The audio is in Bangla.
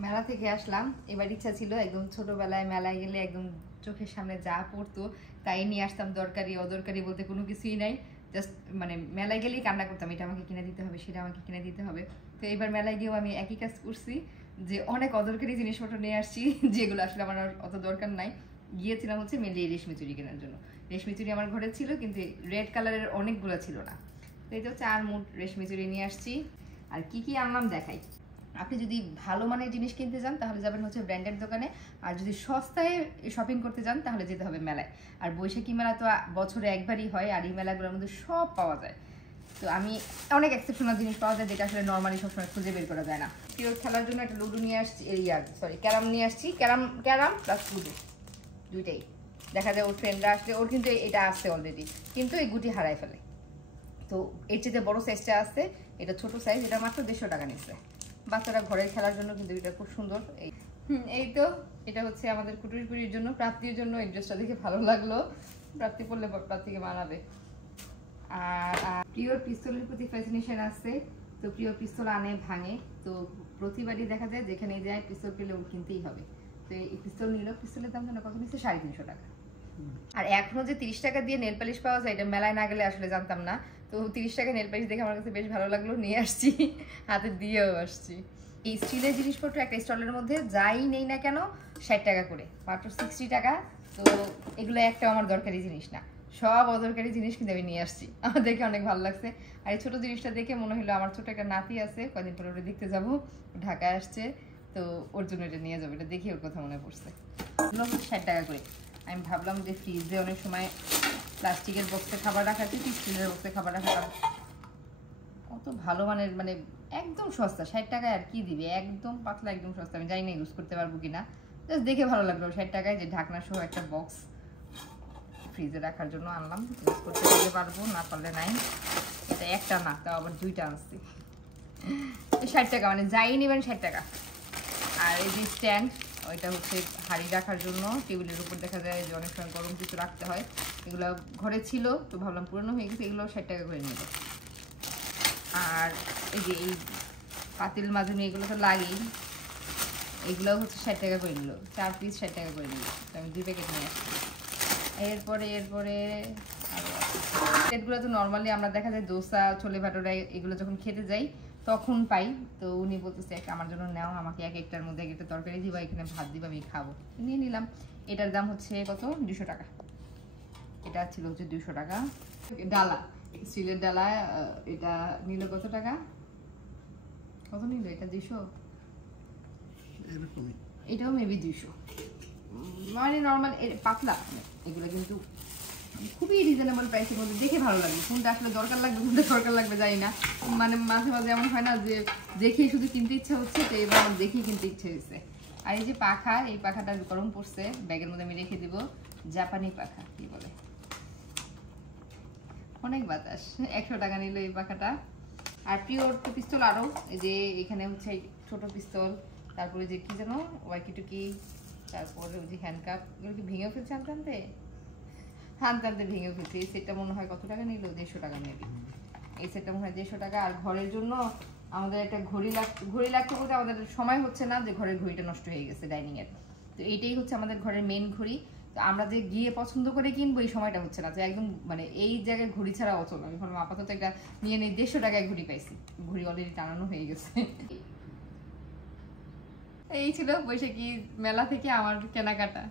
মেলা থেকে আসলাম। এবার ইচ্ছা ছিল একদম ছোটবেলায় মেলায় গেলে একদম চোখের সামনে যা পড়তো তাই নিয়ে আসতাম, দরকারি অদরকারি বলতে কোনো কিছুই নাই। জাস্ট মানে মেলায় গেলেই কান্না করতাম, এটা আমাকে কিনে দিতে হবে, সেটা আমাকে কিনে দিতে হবে। তো এবার মেলায় গিয়েও আমি একই কাজ করছি, যে অনেক অদরকারি জিনিসপত্র নিয়ে আসছি যেগুলো আসলে আমার অত দরকার নাই। গিয়েছিলাম হচ্ছে মেনলি রেশমি চুড়ি কেনার জন্য। রেশমি চুড়ি আমার ঘরে ছিল, কিন্তু রেড কালারের অনেকগুলো ছিল না। তো এই তো 4 মুঠ রেশমি চুড়ি নিয়ে আসছি। আর কি কি আনলাম দেখাই। আপনি যদি ভালো মানের জিনিস কিনতে যান তাহলে যাবেন হচ্ছে ব্র্যান্ডেড দোকানে, আর যদি সস্তায় শপিং করতে যান তাহলে যেতে হবে মেলায়। আর বৈশাখী মেলা তো বছরে একবারই হয়, আর এই মেলাগুলোর মধ্যে সব পাওয়া যায়। তো আমি অনেক এক্সেপশনাল জিনিস পাওয়া যায় যেটা আসলে নর্মালি সবসময় খুঁজে বের করা যায় না। প্রিয় খেলার জন্য একটা লুডো নিয়ে আসছি, ক্যারাম নিয়ে আসছি। ক্যারাম প্লাস লুডো দুইটাই। দেখা যায় ওর ফ্রেন্ডরা আসলে, ওর কিন্তু এটা আসছে অলরেডি, কিন্তু এই গুটি হারায় ফেলে। তো এর চেয়ে বড় সাইজটা আছে, এটা ছোট সাইজ, এটা মাত্র 150 টাকা নিচ্ছে। বাচ্চারা ঘরে খেলার জন্য কিন্তু এটা খুব সুন্দর। এই তো এটা হচ্ছে আমাদের কুটুরিপুরির জন্য, প্রাপ্তির জন্য। এই ড্রেসটা দেখে ভালো লাগলো, প্রাপ্তি পড়লে প্রাপ্তিকে মানাবে। আর প্রিয়র পিস্তলের প্রতি ফ্যাসিনেশন আছে, তো প্রিয় পিস্তল আনে ভাঙে, তো প্রতিবারই দেখা যায় যেখানে যায় পিস্তল পেলে ওর কিনতেই হবে। তো এই পিস্তল নিল, পিস্তলের দাম যেন কত নিচ্ছে, 350 টাকা। আর এখনো যে 30 টাকা দিয়ে নেল পালিশ পাওয়া যায়, এটা মেলায় না গেলে আসলে জানতাম না। তো 30 টাকা নেল পালিশ দেখে আমার কাছে বেশ ভালো লাগলো, নিয়ে আসছি, হাতে দিয়েও আসছি। এই স্টিলের জিনিসপত্র একটা স্টলের মধ্যে যাই নেই না কেন 60 টাকা করে, মাত্র 60 টাকা। তো এগুলো একটা আমার দরকারি জিনিস না, সব অদরকারি জিনিস কিন্তু আমি নিয়ে আসছি। আমার দেখে অনেক ভালো লাগছে। আর এই ছোট জিনিসটা দেখে মনে হলো আমার ছোট একটা নাতি আছে, কদিন পরে ওটা দেখতে যাবো, ঢাকায় আসছে, তো ওর জন্য এটা নিয়ে যাবো। এটা দেখে ওর কথা মনে পড়ছে। 60 টাকা করে। আমি ভাবলাম যে ফ্রিজে অনেক সময় প্লাস্টিকের বক্সে খাবার রাখা আছে, স্টিলের বক্সে খাবার রাখা কত ভালো মানের, মানে একদম সস্তা। 60 টাকায় আর কি দিবে, একদম পাতলা, একদম সস্তা। আমি জানি না ইউজ করতে পারবো কিনা, জাস্ট দেখে ভালো লাগলো। 60 টাকায় যে ঢাকনা সহ একটা বক্স ফ্রিজে রাখার জন্য আনলাম, ইউজ করতে পারবো, না পারলে নাই। এটা একটা না, তাও আবার দুইটা আনছি। 60 টাকা, মানে যাই নেবেন 60 টাকা। আর এই যে স্ট্যান্ড, ওইটা হচ্ছে হাঁড়ি রাখার জন্য, টেবিলের উপর দেখা যায় যে অনেক সময় গরম কিছু রাখতে হয়। এগুলো ঘরে ছিল, তো ভাবলাম পুরনো হয়ে গেছে, এগুলো 60 টাকা করে নেব। আর এই যে এই পাতিল মাজুনি, এগুলো তো লাগেই, এগুলো হচ্ছে 60 টাকা করে নিল, 4 পিস 60 টাকা করে নিল। তো আমি 2 প্যাকেট নিয়ে আসছি। এরপরে প্লেটগুলো তো নর্মালি আমরা দেখা যায় দোসা, ছোলে ভাটোরা এগুলো যখন খেতে যাই তখন পাই। তো উনি বলতেছে আমার জন্য নেও, আমাকে এক একটার মধ্যে একটা তরকারি দিবা, এখানে ভাত দিবা, আমি খাবো। নিয়ে নিলাম। এটার দাম হচ্ছে কত, 200 টাকা। এটা ছিল হচ্ছে 200 টাকা। ডালা, স্টিলের ডালা, এটা নিল কত টাকা, কত নিল এটা, 200 এরকমই। এটাও মেবি 200, মানে নর্মাল পাতলা। এগুলো কিন্তু খুবই রিজনেবল প্রাইসের মধ্যে, দেখে ভালো লাগবে। কোনটা আসলে দরকার লাগবে, কোনটা দরকার লাগবে জানি না। মানে মাঝে মাঝে এমন হয় না যে দেখেই শুধু কিনতে ইচ্ছা হচ্ছে, তো এবার দেখেই কিনতে ইচ্ছে হয়েছে। আর এই যে পাখা, এই পাখাটা গরম পড়ছে, ব্যাগের মধ্যে আমি রেখে দিব। জাপানি পাখা, কি বলে, অনেক বাতাস। 100 টাকা নিল এই পাখাটা। আর পিওর পিস্তল আরও, এই যে এখানে হচ্ছে ছোট পিস্তল, তারপরে যে কি যেন ওয়াকি টুকি, তারপরে ওই যে হ্যান্ডকাপ, এগুলো কি ভেঙেও ফেলছে আনতে আনতে ভেঙেও ফেলছে। এই সেটটা মনে হয় কত টাকা নিল, 150 টাকা নেবে। এই সেটটা মনে হয় 150 টাকা। আর ঘরের জন্য আমাদের একটা ঘড়ি লাগতে বলতে আমাদের সময় হচ্ছে না, যে ঘরের ঘড়িটা নষ্ট হয়ে গেছে ডাইনিংয়ের। তো এইটাই হচ্ছে আমাদের ঘরের মেন ঘড়ি। তো আমরা যে গিয়ে পছন্দ করে কিনবো এই সময়টা হচ্ছে না, যে একদম মানে এই জায়গায় ঘড়ি ছাড়া অচল। আমি ভাবলাম আপাতত একটা নিয়ে নেই, 150 টাকায় ঘড়ি পাইছি, ঘড়ি অলরেডি টানানো হয়ে গেছে। এই ছিল বৈশাখী মেলা থেকে আমার কেনাকাটা।